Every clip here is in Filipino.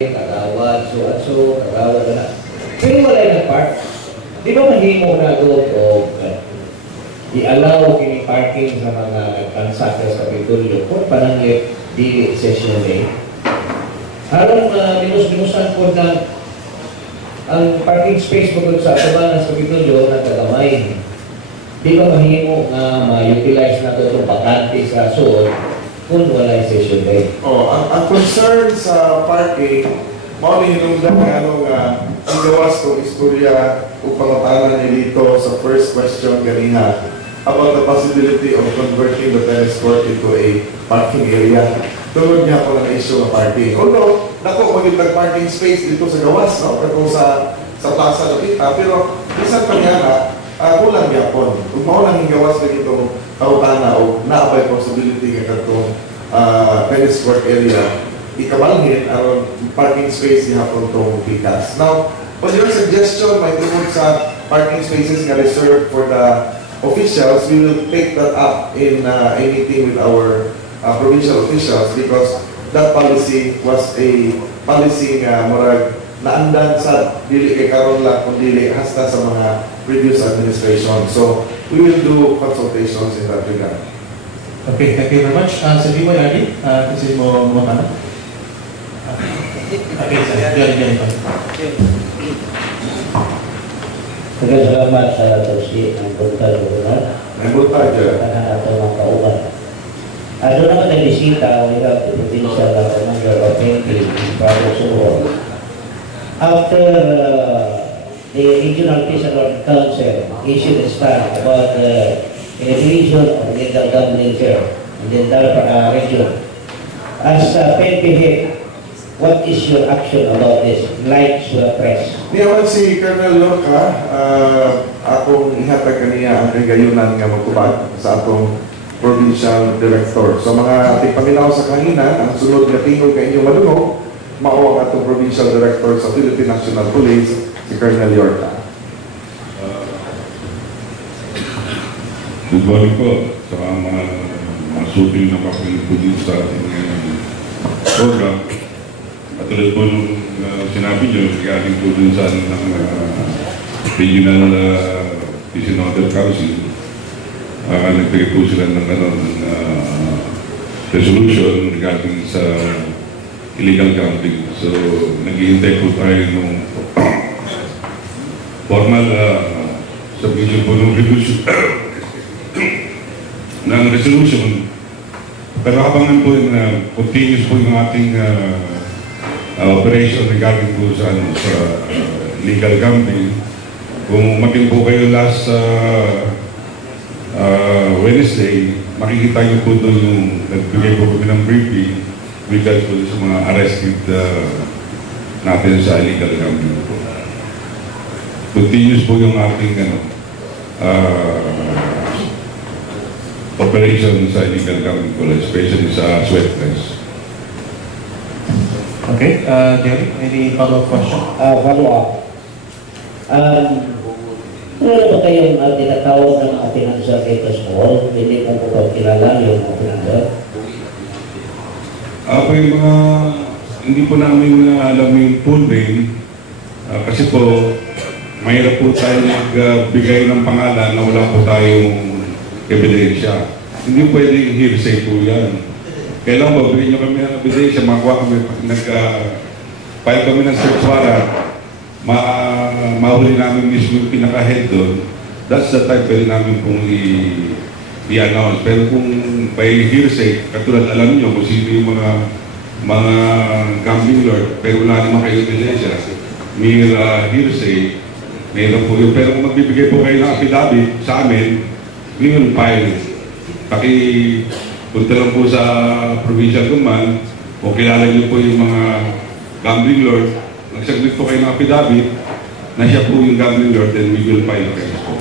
kagawad, so, kagawad na. Pero wala yung part. Di ba mahimo na doon o i-allow kini parking sa mga nagtansaka sa Kapitolyo kung parang di session day. Harong minus-minusan po na ang parking space mo sa Atabanas sa Kapitolyo na kagamay. Di ba mahimo na ma-utilize na ito itong bakante sa suot kung wala yung session day? Ang concern sa parking, mauling hinungdan nga ang gawas kong istorya upang matalan niya dito sa first question kanina about the possibility of converting the tennis court into a parking area. Tulad niya ako ng issue ng parking. Although, naku, magandang parking space dito sa gawas, no? Pero sa Plaza Lopita, pero isang kanyana, kulang niya po. Kung maulang yung gawas na dito, kautana o na-apply possibility ng itong tennis court area, ikabalhin ang parking space niya po itong pikas. Now, on your suggestion, may tungkol sa parking spaces na reserved for the officials, we will take that up in a meeting with our provincial officials because that policy was a policy nga murag naandan sa dili kay karon lang kundi hasta sa mga previous administration. So, we will do consultations in that regard. Okay, thank you very much. Sa DYRD, kasi mo tanong? Okay, sir. Diyan pa. Salamat sa Tosi ng Punta Lunar. May buta dyan. Karena ito mga kauban. Doon naman na bisita, we have the provincial commander of NP in Province of After the Regional Peace and Order Council issued a stand about the integration of illegal gambling here in the entire region. As PNP head, what is your action about this? Like to the press. Niyaman si Colonel Yorka, akong ihatag kaniya ang kagayunan nga magkubad sa atong provincial director. So mga tipaminaw sa kahinan, ang sunod na tingog kay inyong madungog, mao ang atong provincial director sa Philippine National Police, si Colonel Yorka. Good morning po sa mga suting na pakinig sa ating program. At tulad po nung sinabi nyo, regarding po dun sa Regional Peace and Order Council, nagtagay po sila ng resolution regarding sa illegal gambling. So, naghihintay po tayo nung formal submission po ng resolution. Pero abangan po yung continuous po yung ating operation regarding po sa legal gambling. Kung maging po kayo last Wednesday, makikita niyo po doon yung nagbigay po kami ng briefing regards po sa mga arrested natin sa illegal gambling po. Continuous po yung ating operation sa illegal gambling po, especially sa Sweatfest. Okay, Jerry, any follow-up question? Follow-up. Ano ba kayong tinatawag ng financial status mo? Hindi mo po kilala yung financial? Ako yung mga, hindi po namin alam yung full name kasi po mahirap po tayo magbigay ng pangalan na wala po tayong ebidensya. Hindi pwede hearsay po yan. Kailangan ba, bigyan nyo kami ng ebidensya, makakuha kami, nag-file kami ng search warrant, mahuli namin mismo yung pinaka-head doon, that's the time pwede namin kung i-announce. Pero kung by hearsay, katulad alam niyo kung sino yung mga gambling lord, pero wala naman kayo ebidensya, may hearsay, mayroon po yun. Pero kung magbibigay po kayo ng affidavit sa amin, we will file. Punta lang po sa provincial command, o kilala niyo po yung mga gambling lord, nagsaglit po kayo ng affidavit na siya po yung gambling lord, then we will file kayo po.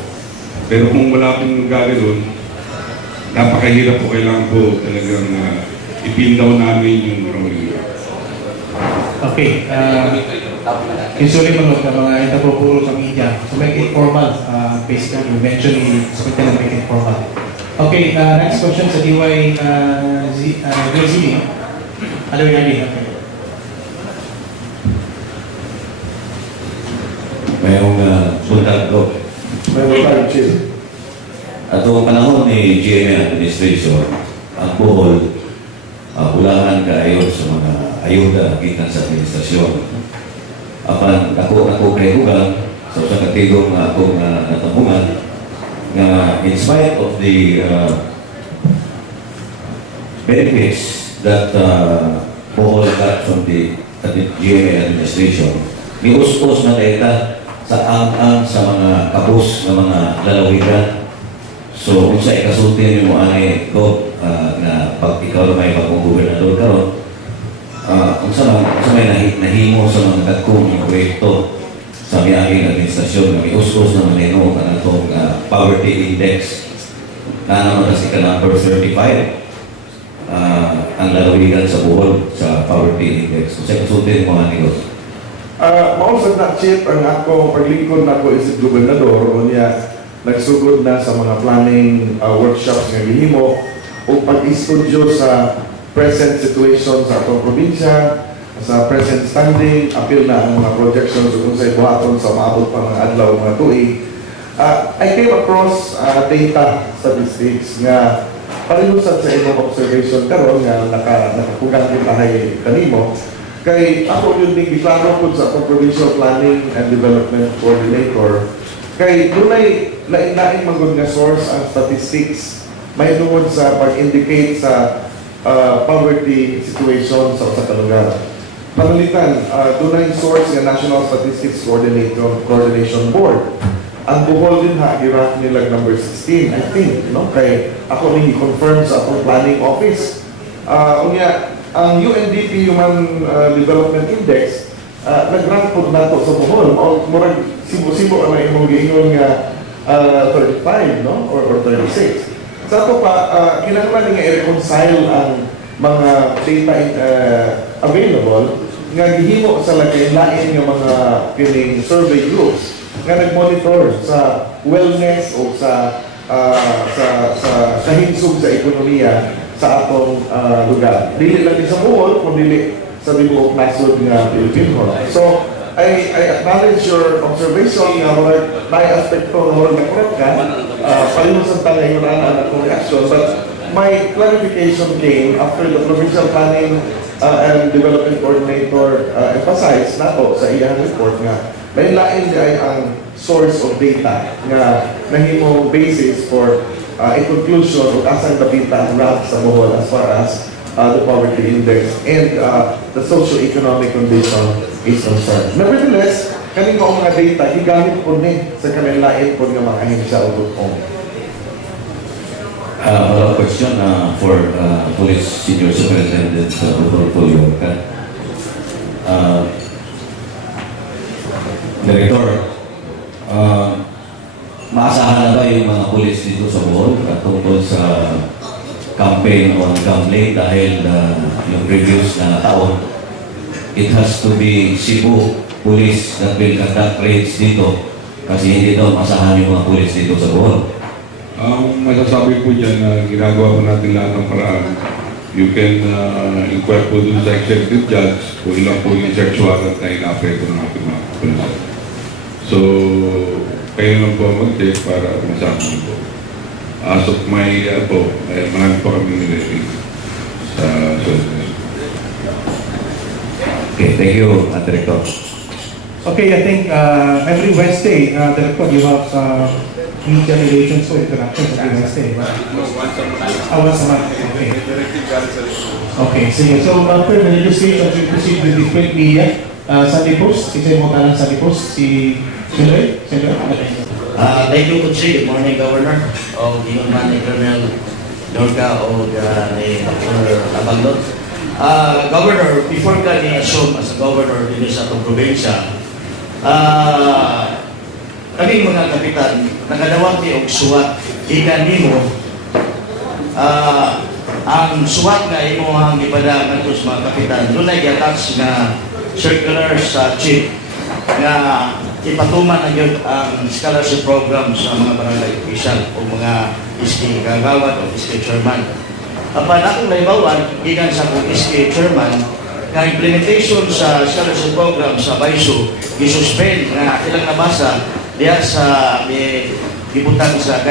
Pero kung wala pong gagawin, napakahirap po, kailangan po talagang ipin down namin yung gambling lord. Okay, usually mga itapupuro sa media, so make it formal, basically, eventually, so we can make it formal. Okay, next question sa DY Ano yung ID? Okay. Fire Chief. At ang panahon ni GMA Administration, ang Bohol, ulangan kaayon sa mga ayuda gikan sa administrasyon. Apan ako kaihugan sa usa ka tigong nga akong natambugan nga in spite of the benefits that Bohol got from the GMA administration, nius-us na data sa ang sa mga kapos ng mga lalawigan. So, kung sa ikasulti mo ani ko na pag ikaw na may pag-gobernador karon, kung sa may nahimo sa mga dagkong proyekto sa miyaging administrasyon na may us-us na manino ka na itong poverty index na naman kasi ka number 35 ang lalawigan sa Bohol sa poverty index. Kung sa ikasulti mo ani ko. Mausap na, Chief, ang akong paglingkod na ako isip gobernador o niya nagsugod na sa mga planning workshops nga gihimo o pag-istudyo sa present situation sa atong probinsya, sa present standing, apil na ang mga projections kung sa ibuhaton sa maabot pa mga adlaw, mga tuig. I came across data statistics nga parilusan sa inyong observation karon nga nakapugang kita kanimo. Kay ako yun din giklaro po sa atong Provincial Planning and Development Coordinator. Kay dunay lain-lain magud nga source ang statistics may tungod sa pag-indicate sa poverty situation sa usa ka lugar. Panalitan, dunay source nga National Statistics Coordination Board. Ang Bohol din girank nila number 16, I think, no? Kay ako ning i-confirm sa atong planning office. Unya, ang UNDP Human Development Index nag-rank po nato sa Bohol. Murag sibo-sibo ang imong giingon nga 35, no? Or 36. Sa ato pa, kinahanglan nga i-reconcile ang mga data available nga gihimo sa lain-lain nga mga kining survey groups nga nag-monitor sa wellness o sa kahinsog sa ekonomiya sa atong lugar. Dili lang sa Bohol, kundi sa tibuok nasod nga Pilipino. So, I acknowledge your observation nga may aspekto nga wala nakorek ka, palimusan tayo yung akong reaction, but my clarification came after the Provincial Planning and Development Coordinator emphasized nato sa iyang report nga lain-lain ay ang source of data nga nahimong basis for a conclusion o asang dapita ang graph sa Bohol as far as the poverty index and the socio-economic condition is concerned. Nevertheless, kaning mga data, gigamit po ni sa kanilain po nga mga ahensya o grupong. Question for Police Senior Superintendent Rodolfo Yorca. Director, maasahan na ba yung mga pulis dito sa Bohol tungkol sa campaign on Gamley dahil yung previous na taon, it has to be Cebu Police that will conduct raids dito kasi hindi daw masahan yung mga pulis dito sa Bohol. Ang masasabi po dyan na ginagawa po natin lahat ng paraan. You can inquire po dun sa executive judge kung ilang po yung search warrant na ina-apply po ng ating mga pulis. So, kayo naman po mag-take para masabi po. As of my marami po kami nilating sa sources. Okay, thank you, Director. Okay, I think every Wednesday, Director, you have media relations or interactions every Wednesday, right? Once a month. Okay. Okay, sige. So, after the legislation, we proceed with different media. Sunday Post, kasi mo talang Sunday Post, si Sendoy? Thank you, Kutsi. Good morning, Governor. O, Gingon man ni Colonel Yorca o ni Dr. Abandon. Governor, before ka ni-assume as a governor dito sa itong probinsya, kaming mga kapitan, nakadawag ni og suwat, ikan nimo, ang suwat nga imo ang ipada ng mga kapitan, doon ay attach na circular sa chief nga ipatuman na yun ang scholarship program sa mga barangay official o mga iski kagawad o iski chairman. Apan akong naibawan, ikan sa akong iski chairman, na implementation sa scholarship program sa Baiso, gisuspend na ilang nabasa diya sa ipunta ko sa